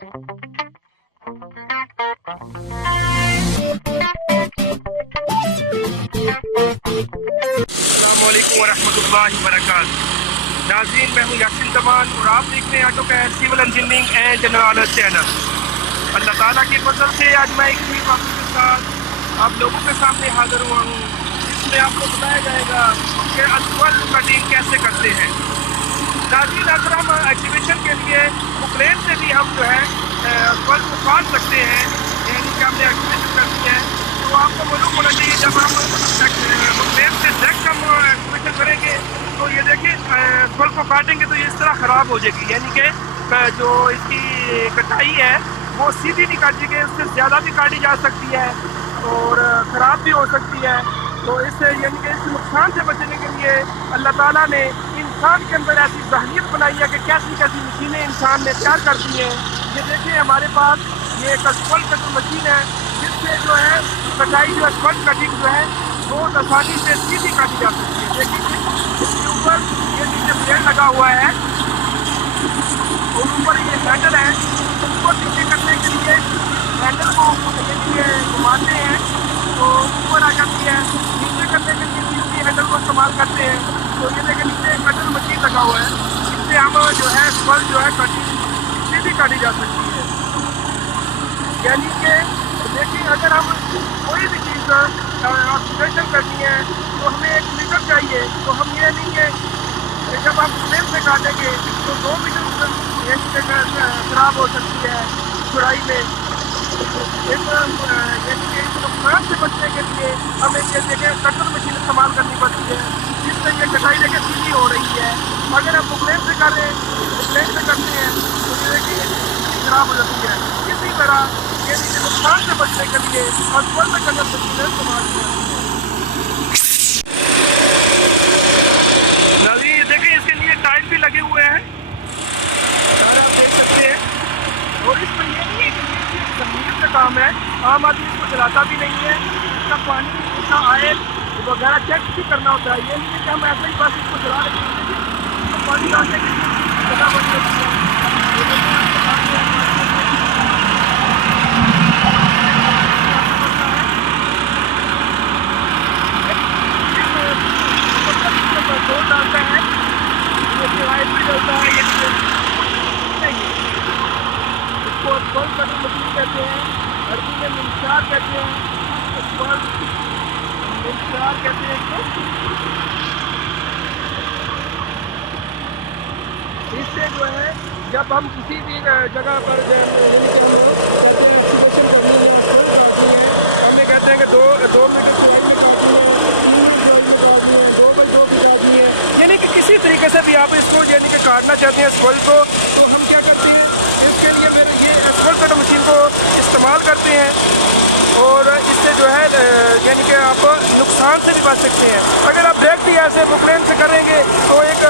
अस्सलामुअलैकुम वरहमतुल्लाहि वबरकातुहू। नाज़रीन, मैं हूँ यासीन तमान और आप देख रहे हैं AutoCAD civil engineering and general channel. Allah ताला की फजल से आज मैं एक नई बात के साथ आप लोगों के सामने हाजिर हुआ हूँ, जिसमें आपको बताया जाएगा कि अस्फल्ट कटिंग कैसे करते हैं। नाज़रीन, अगर हम एग्जीबिशन के लिए बुकलेट से भी हम जो है अस्फल्ट को काट सकते हैं, यानी कि हमने एग्जीबिशन करनी है, तो आपको मालूम होना चाहिए जब हम बुकलेट से डायरेक्ट हम एग्जीबिशन करेंगे तो ये देखिए अस्फल्ट को काटेंगे तो ये इस तरह ख़राब हो जाएगी, यानी कि जो इसकी कटाई है वो सीधी नहीं काटेंगे, उससे ज़्यादा भी काटी जा सकती है और ख़राब भी हो सकती है। तो इससे यानी कि इस नुकसान से बचने के लिए अल्लाह ताला ने इंसान के अंदर ऐसी जहनीत बनाई है कि कैसी कैसी मशीनें इंसान ने तैयार कर दी हैं। ये देखिए हमारे पास ये एक अस्फल्ट कटिंग मशीन है, जिससे जो है कटाई जो अस्फल्ट कटिंग जो है बहुत आसानी से सीधी काटी जा सकती है। देखिए इसके ऊपर ये नीचे ब्लेड लगा हुआ है और ऊपर ये हैंडल है, उसको नीचे करने के लिए हैंडल को घुमाते हैं तो ऊपर आ जाती है, नीचे करने के लिए इसी हैंडल को इस्तेमाल करते हैं। तो ये देखिए नीचे कटर मशीन लगा हुआ है, इससे हम जो है अस्फल्ट जो है कटिंग सीधी काटी जा सकती है। यानी कि देखिए अगर हम कोई भी चीज़ ऑक्सीडेशन करनी है तो हमें 1 मीटर चाहिए, तो हम ये नहीं है जब आप फ्रेम से काटेंगे तो 2 मीटर खराब हो सकती है चौड़ाई में। नुकसान से बचने के लिए हमें ये जगह कटर मशीन इस्तेमाल करनी पड़ती है, जिससे ये कटाई जगह सीधी हो रही है। अगर आप बुकलेट से करें, बुकलेट से करते हैं तो ये देखिए खराब हो जाती है। इसी तरह ये नुकसान से बचने के लिए अस्फल्ट में कटर मशीन इस्तेमाल किया। नाज़रीन देखिए इसके लिए टाइल भी लगे हुए हैं, आप देख सकते हैं। और इसमें ये नहीं है कि जमीन का काम है, आम आदमी इसको चलाता भी नहीं है, इसका पानी इसका आयल वगैरह चेक भी करना होता है। ये नहीं है कि हम ऐसे ही बस इसको चला लेते हैं, तो पानी डालने के लिए जगह बन जाती है। डालता है जैसे वाइट भी डलता है, ये इसको अस्फल्ट कटिंग मशीन कहते हैं, अरबी में मिंचार कहते हैं, अस्फल्ट मिंचार कहते हैं इसको। इससे जो है जब हम किसी भी जगह पर हमें कहते हैं कि 2 मीटर चौड़ाई में काटनी है, 3 मीटर चौड़ाई में काटनी है, 2 बाई 2 की काटनी है, यानी कि किसी तरीके से भी आप इसको यानी कि काटना चाहते हैं अस्फल्ट को, तो हम क्या करते हैं इसके लिए फिर ये अस्फल्ट कटर मशीन को इस्तेमाल करते हैं और इससे जो है यानी कि आप नुकसान से भी बच सकते हैं। अगर आप डायरेक्ट भी ऐसे बुकलेट से करेंगे तो एक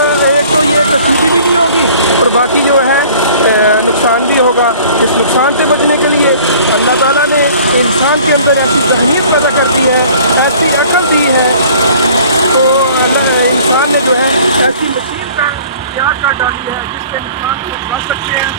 तो ये तस्वीर भी नहीं होगी और बाकी जो है नुकसान भी होगा। इस नुकसान से बचने के लिए अल्लाह ताला ने इंसान के अंदर ऐसी जहनीत पैदा कर दी है, ऐसी अकल दी है, तो इंसान ने जो है ऐसी मशीन का तैयार कर डाली है जिससे नुकसान से बच सकते हैं